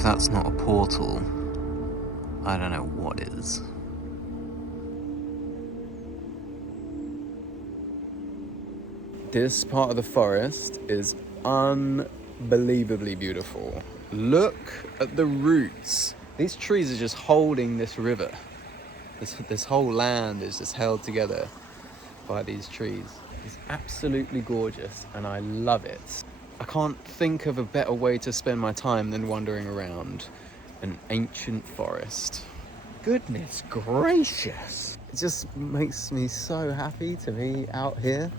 If that's not a portal, I don't know what is. This part of the forest is unbelievably beautiful. Look at the roots. These trees are just holding this river. This whole land is just held together by these trees. It's absolutely gorgeous and I love it. I can't think of a better way to spend my time than wandering around an ancient forest. Goodness gracious. It just makes me so happy to be out here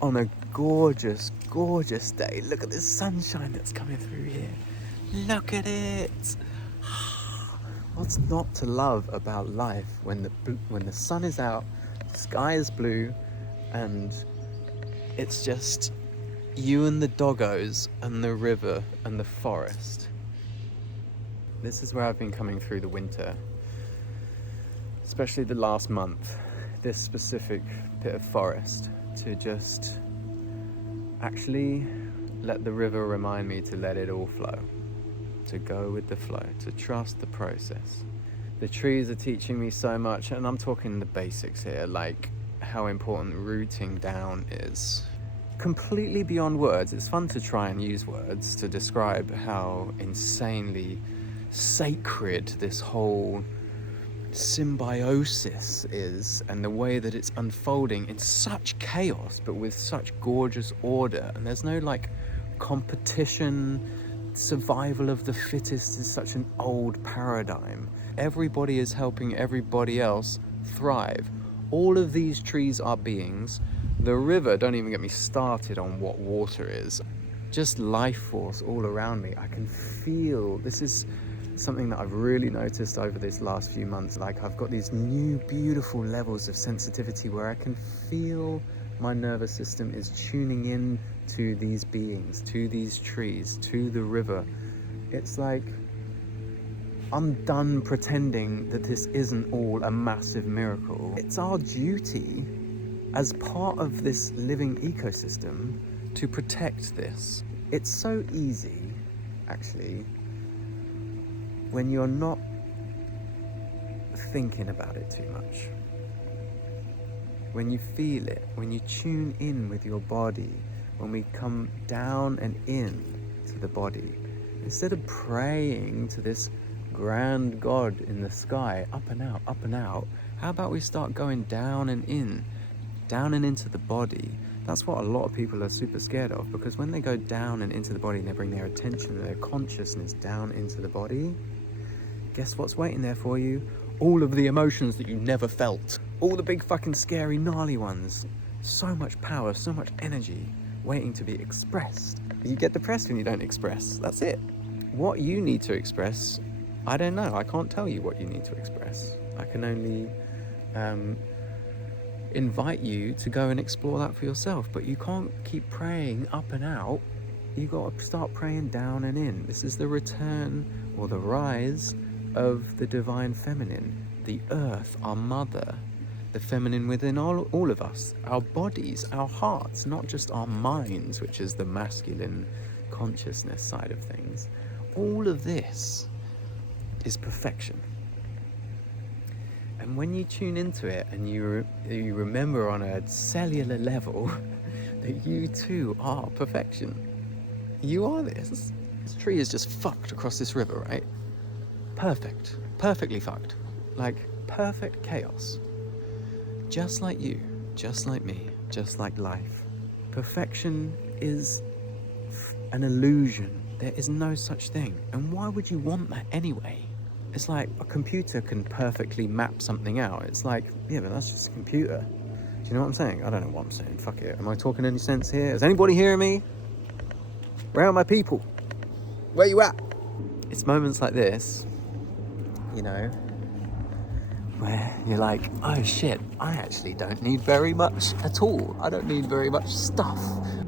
on a gorgeous, gorgeous day. Look at this sunshine that's coming through here. Look at it. What's not to love about life when the sun is out, the sky is blue, and it's just you and the doggos and the river and the forest. This is where I've been coming through the winter, especially the last month, this specific bit of forest, to just actually let the river remind me to let it all flow, to go with the flow, to trust the process. The trees are teaching me so much, and I'm talking the basics here, like how important rooting down is. Completely beyond words. It's fun to try and use words to describe how insanely sacred this whole symbiosis is, and the way that it's unfolding in such chaos but with such gorgeous order. And there's no like competition. Survival of the fittest is such an old paradigm. Everybody is helping everybody else thrive. All of these trees are beings. The river, don't even get me started on what water is. Just life force all around me. I can feel, this is something that I've really noticed over this last few months. Like, I've got these new beautiful levels of sensitivity where I can feel my nervous system is tuning in to these beings, to these trees, to the river. It's like I'm done pretending that this isn't all a massive miracle. It's our duty as part of this living ecosystem to protect this. It's so easy, actually, when you're not thinking about it too much. When you feel it, when you tune in with your body, when we come down and in to the body, instead of praying to this grand God in the sky, up and out, how about we start going down and into the body? That's what a lot of people are super scared of, because when they go down and into the body and they bring their attention and their consciousness down into the body, guess what's waiting there for you? All of the emotions that you never felt. All the big fucking scary gnarly ones. So much power, so much energy waiting to be expressed. You get depressed when you don't express. That's it. What you need to express, I don't know. I can't tell you what you need to express. I can only invite you to go and explore that for yourself. But you can't keep praying up and out. You got to start praying down and in. This is the return or the rise of the divine feminine, the earth, our mother, the feminine within all of us, our bodies, our hearts, not just our minds, which is the masculine consciousness side of things. All of this is perfection. And when you tune into it and you remember on a cellular level that you too are perfection. You are this. This tree is just fucked across this river, right? Perfectly fucked. Like perfect chaos. Just like you, just like me, just like life. Perfection is an illusion. There is no such thing. And why would you want that anyway? It's like a computer can perfectly map something out. It's like, yeah, but that's just a computer. Do you know what I'm saying? I don't know what I'm saying. Fuck it. Am I talking any sense here? Is anybody hearing me? Where are my people? Where you at? It's moments like this, you know, where you're like, oh shit, I actually don't need very much at all. I don't need very much stuff.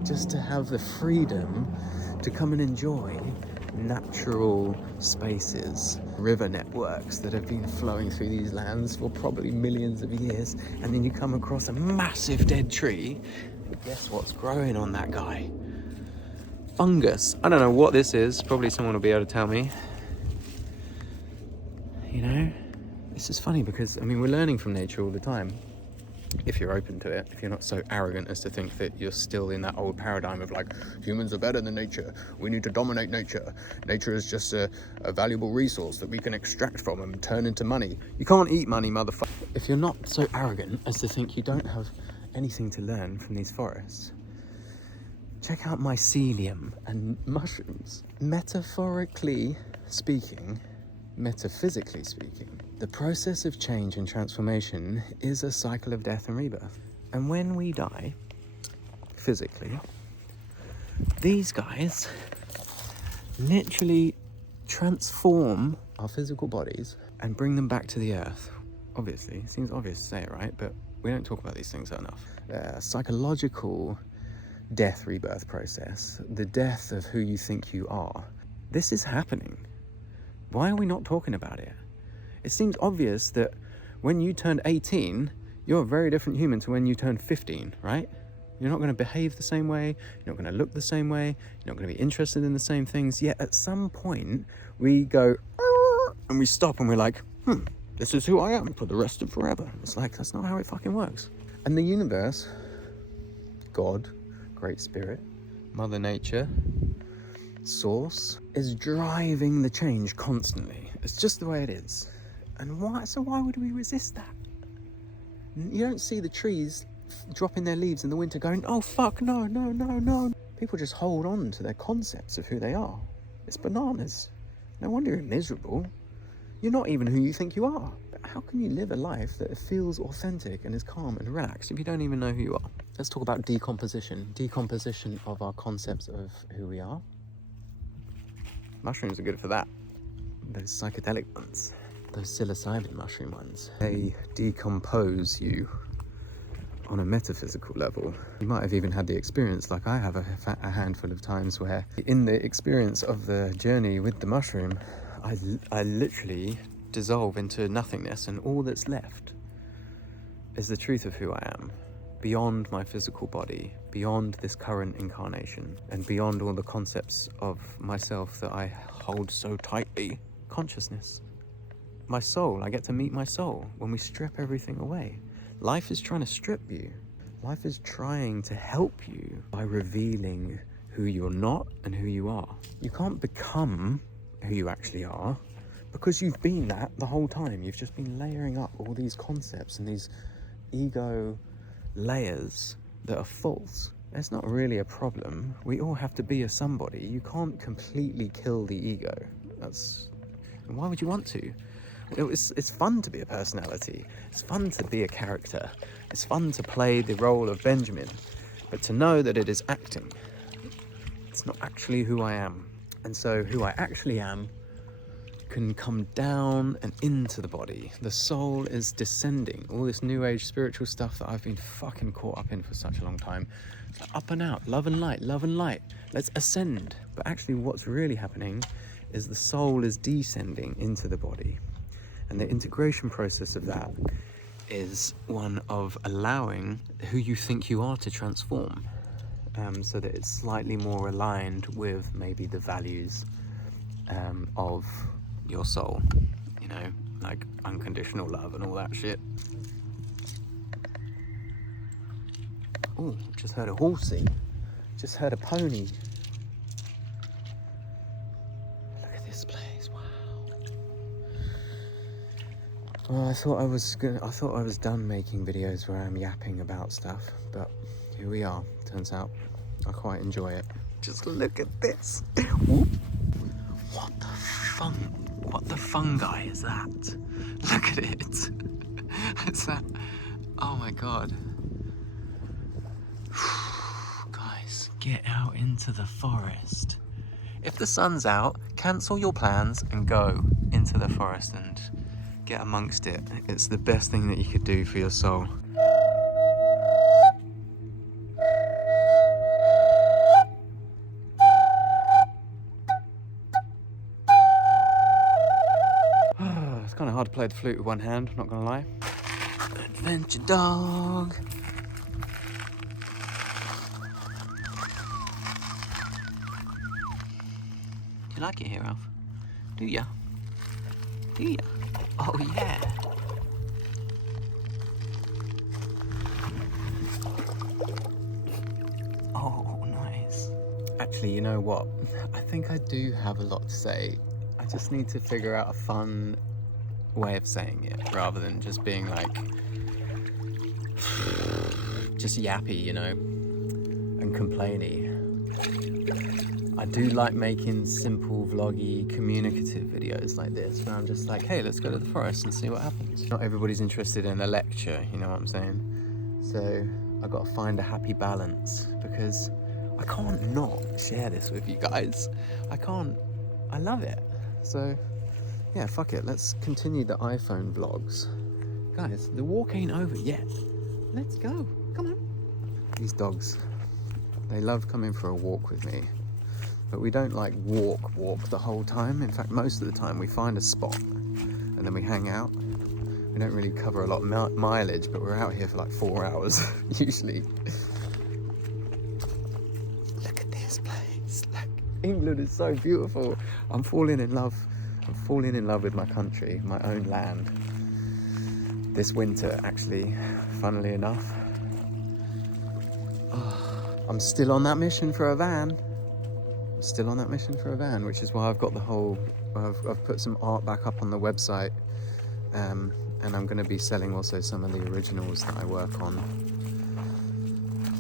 Just to have the freedom to come and enjoy natural spaces, river networks that have been flowing through these lands for probably millions of years. And then you come across a massive dead tree. Guess what's growing on that guy? Fungus. I don't know what this is. Probably someone will be able to tell me. You know, this is funny because, I mean, we're learning from nature all the time. If you're open to it, if you're not so arrogant as to think that you're still in that old paradigm of like, humans are better than nature, we need to dominate nature, nature is just a valuable resource that we can extract from and turn into money. You can't eat money, motherfucker. If you're not so arrogant as to think you don't have anything to learn from these forests, check out mycelium and mushrooms. Metaphorically speaking, metaphysically speaking, the process of change and transformation is a cycle of death and rebirth. And when we die, physically, these guys literally transform our physical bodies and bring them back to the earth. Obviously, it seems obvious to say it, right? But we don't talk about these things enough. Psychological death rebirth process, the death of who you think you are. This is happening. Why are we not talking about it? It seems obvious that when you turned 18, you're a very different human to when you turned 15, right? You're not going to behave the same way, you're not going to look the same way, you're not going to be interested in the same things, yet at some point we go, and we stop and we're like, this is who I am for the rest of forever. It's like, that's not how it fucking works. And the universe, God, Great Spirit, Mother Nature, Source, is driving the change constantly. It's just the way it is. And why would we resist that? You don't see the trees dropping their leaves in the winter going, oh fuck, no. People just hold on to their concepts of who they are. It's bananas. No wonder you're miserable. You're not even who you think you are. But how can you live a life that feels authentic and is calm and relaxed if you don't even know who you are? Let's talk about decomposition. Decomposition of our concepts of who we are. Mushrooms are good for that. Those psychedelic ones, those psilocybin mushroom ones, they decompose you on a metaphysical level. You might have even had the experience, like I have a handful of times, where in the experience of the journey with the mushroom, I literally dissolve into nothingness, and all that's left is the truth of who I am, beyond my physical body, beyond this current incarnation, and beyond all the concepts of myself that I hold so tightly. Consciousness. My soul, I get to meet my soul when we strip everything away. Life is trying to strip you. Life is trying to help you by revealing who you're not and who you are. You can't become who you actually are because you've been that the whole time. You've just been layering up all these concepts and these ego layers that are false. It's not really a problem. We all have to be a somebody. You can't completely kill the ego. Why would you want to? It's fun to be a personality. It's fun to be a character. It's fun to play the role of Benjamin. But to know that it is acting, it's not actually who I am. And so who I actually am can come down and into the body. The soul is descending. All this new age spiritual stuff that I've been fucking caught up in for such a long time. It's like up and out, love and light, love and light. Let's ascend. But actually what's really happening is the soul is descending into the body. And the integration process of that is one of allowing who you think you are to transform, so that it's slightly more aligned with maybe the values of your soul, you know, like unconditional love and all that shit. Oh, just heard a horsey, just heard a pony. Look at this place, wow. Well, I thought I was done making videos where I'm yapping about stuff, but here we are. Turns out I quite enjoy it. Just look at this. What the fungi is that? Look at it. It's that. Oh my god. Guys, get out into the forest. If the sun's out, cancel your plans and go into the forest and get amongst it. It's the best thing that you could do for your soul. It's kind of hard to play the flute with one hand, not gonna lie. Adventure dog. You like it here, Alf? Do ya? Do ya? Oh yeah. Oh, nice. Actually, you know what? I think I do have a lot to say. I just need to figure out a fun way of saying it, rather than just being like, just yappy, you know, and complainy. I do like making simple, vloggy, communicative videos like this, where I'm just like, hey, let's go to the forest and see what happens. Not everybody's interested in a lecture, you know what I'm saying? So I've got to find a happy balance, because I can't not share this with you guys. I love it. So yeah, fuck it, let's continue the iPhone vlogs. Guys, the walk ain't over yet. Let's go, come on. These dogs, they love coming for a walk with me. But we don't like walk the whole time. In fact, most of the time we find a spot and then we hang out. We don't really cover a lot of mileage, but we're out here for like 4 hours, usually. Look at this place. Look, England is so beautiful. I'm falling in love with my country, my own land. This winter, actually, funnily enough. Oh, I'm still on that mission for a van. Which is why I've got the whole, I've put some art back up on the website, and I'm going to be selling also some of the originals that I work on.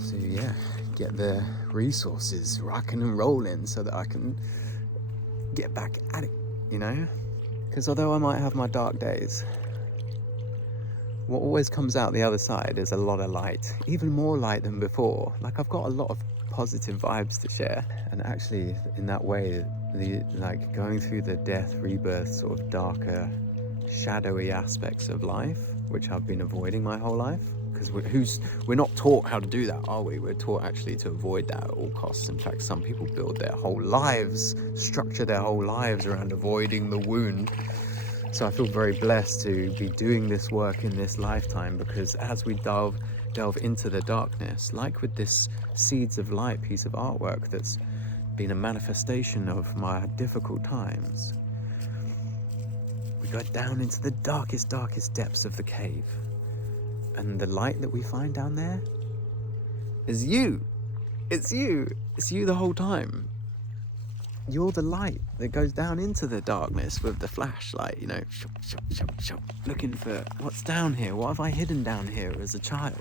So yeah, get the resources rocking and rolling so that I can get back at it, you know? Because although I might have my dark days, what always comes out the other side is a lot of light, even more light than before. Like, I've got a lot of positive vibes to share, and actually in that way, like going through the death, rebirth, sort of darker, shadowy aspects of life, which I've been avoiding my whole life, because we're not taught how to do that, are we? We're taught actually to avoid that at all costs. In fact, some people build their whole lives, structure their whole lives around avoiding the wound. So I feel very blessed to be doing this work in this lifetime, because as we delve into the darkness, like with this Seeds of Light piece of artwork that's been a manifestation of my difficult times, we go down into the darkest depths of the cave, and the light that we find down there is you. It's you the whole time. You're the light that goes down into the darkness with the flashlight, you know, looking for what's down here. What have I hidden down here as a child?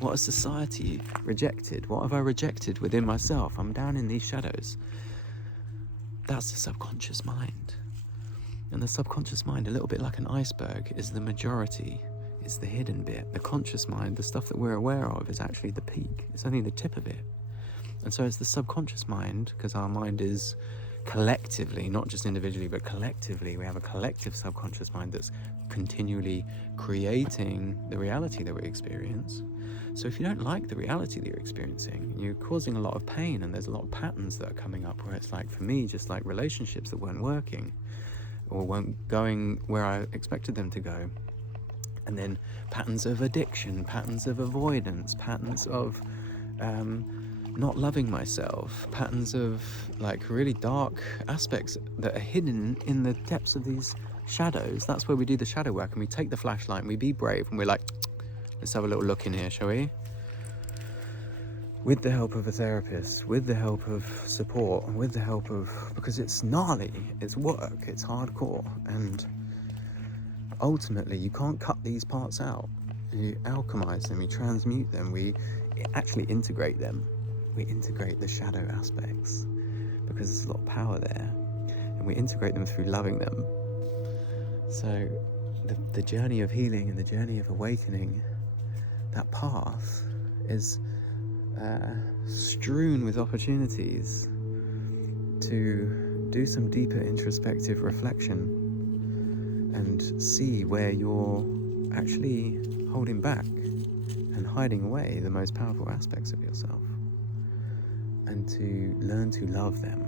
What has society rejected? What have I rejected within myself? I'm down in these shadows. That's the subconscious mind. And the subconscious mind, a little bit like an iceberg, is the majority. It's the hidden bit. The conscious mind, the stuff that we're aware of, is actually the peak. It's only the tip of it. And so it's the subconscious mind, because our mind is collectively, not just individually, but collectively, we have a collective subconscious mind that's continually creating the reality that we experience. So if you don't like the reality that you're experiencing, you're causing a lot of pain, and there's a lot of patterns that are coming up where it's like, for me, just like relationships that weren't working or weren't going where I expected them to go. And then patterns of addiction, patterns of avoidance, patterns of not loving myself, patterns of like really dark aspects that are hidden in the depths of these shadows. That's where we do the shadow work, and we take the flashlight and we be brave, and we're like, let's have a little look in here, shall we? With the help of a therapist, with the help of support, with the help of, because it's gnarly, it's work, it's hardcore, and ultimately you can't cut these parts out. You alchemize them, you transmute them, we actually integrate them. We integrate the shadow aspects because there's a lot of power there, and we integrate them through loving them. So the journey of healing and the journey of awakening, that path is strewn with opportunities to do some deeper introspective reflection and see where you're actually holding back and hiding away the most powerful aspects of yourself, and to learn to love them,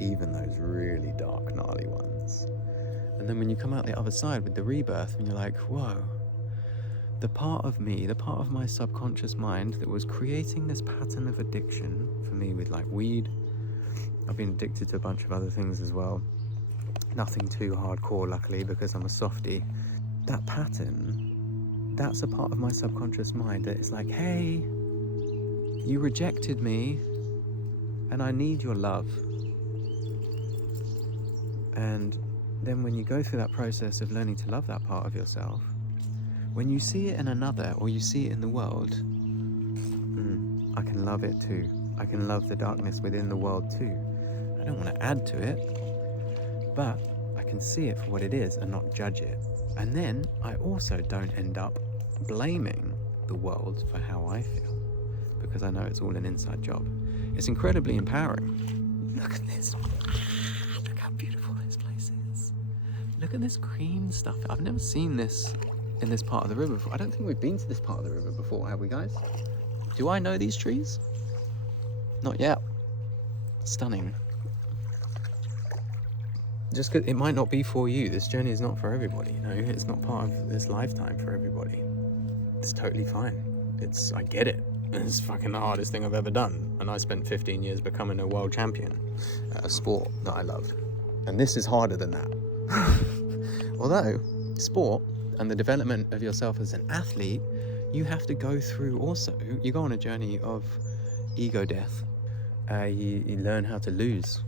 even those really dark, gnarly ones. And then when you come out the other side with the rebirth, and you're like, whoa, the part of me, the part of my subconscious mind that was creating this pattern of addiction for me with like weed, I've been addicted to a bunch of other things as well, Nothing too hardcore, luckily, because I'm a softie. That pattern, that's a part of my subconscious mind that is like, hey, you rejected me and I need your love. And then when you go through that process of learning to love that part of yourself, when you see it in another or you see it in the world, I can love it too. I can love the darkness within the world too. I don't want to add to it, but I can see it for what it is and not judge it. And then I also don't end up blaming the world for how I feel, because I know it's all an inside job. It's incredibly empowering. Look at this. Look how beautiful this place is. Look at this green stuff. I've never seen this in this part of the river before. I don't think we've been to this part of the river before, have we, guys? Do I know these trees? Not yet. Stunning. Just 'cause it might not be for you. This journey is not for everybody, you know? It's not part of this lifetime for everybody. It's totally fine. I get it. It's fucking the hardest thing I've ever done. And I spent 15 years becoming a world champion at a sport that I love. And this is harder than that. Although, sport and the development of yourself as an athlete, you have to go through also. You go on a journey of ego death. You learn how to lose.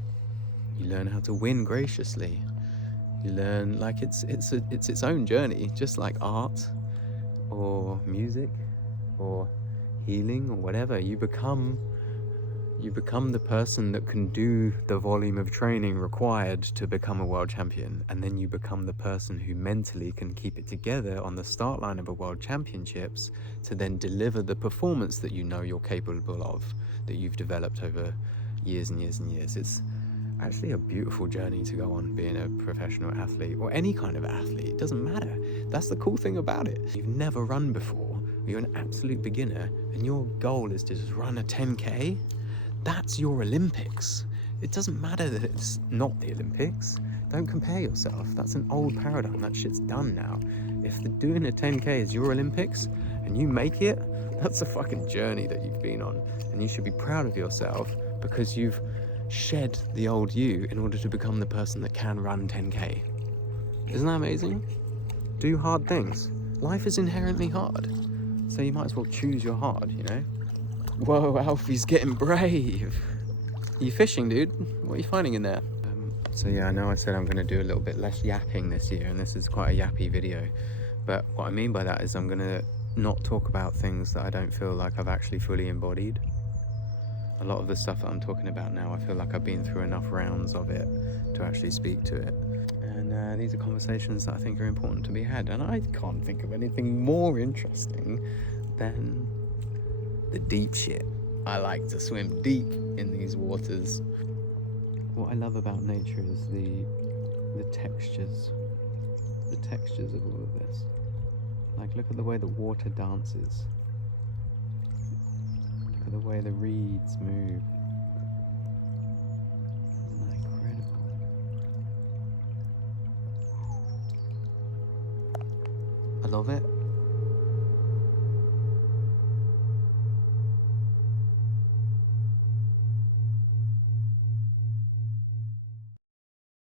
You learn how to win graciously. You learn, like, it's its own journey, just like art or music or healing or whatever. You become the person that can do the volume of training required to become a world champion, and then you become the person who mentally can keep it together on the start line of a world championships to then deliver the performance that you know you're capable of, that you've developed over years and years and years. It's actually a beautiful journey to go on, being a professional athlete or any kind of athlete. It doesn't matter. That's the cool thing about it. You've never run before, you're an absolute beginner, and your goal is to just run a 10K. That's your Olympics. It doesn't matter that it's not the Olympics. Don't compare yourself. That's an old paradigm. That shit's done now. If doing a 10K is your Olympics and you make it, that's a fucking journey that you've been on. And you should be proud of yourself because you've shed the old you in order to become the person that can run 10K. Isn't that amazing? Do hard things. Life is inherently hard. So you might as well choose your hard, you know? Whoa, Alfie's getting brave. Are you fishing, dude? What are you finding in there? So yeah, I know I said I'm going to do a little bit less yapping this year, and this is quite a yappy video. But what I mean by that is I'm going to not talk about things that I don't feel like I've actually fully embodied. A lot of the stuff that I'm talking about now, I feel like I've been through enough rounds of it to actually speak to it. And these are conversations that I think are important to be had. And I can't think of anything more interesting than the deep shit. I like to swim deep in these waters. What I love about nature is the textures of all of this. Like, look at the way the water dances. Look at the way the reeds move. Isn't that incredible? I love it.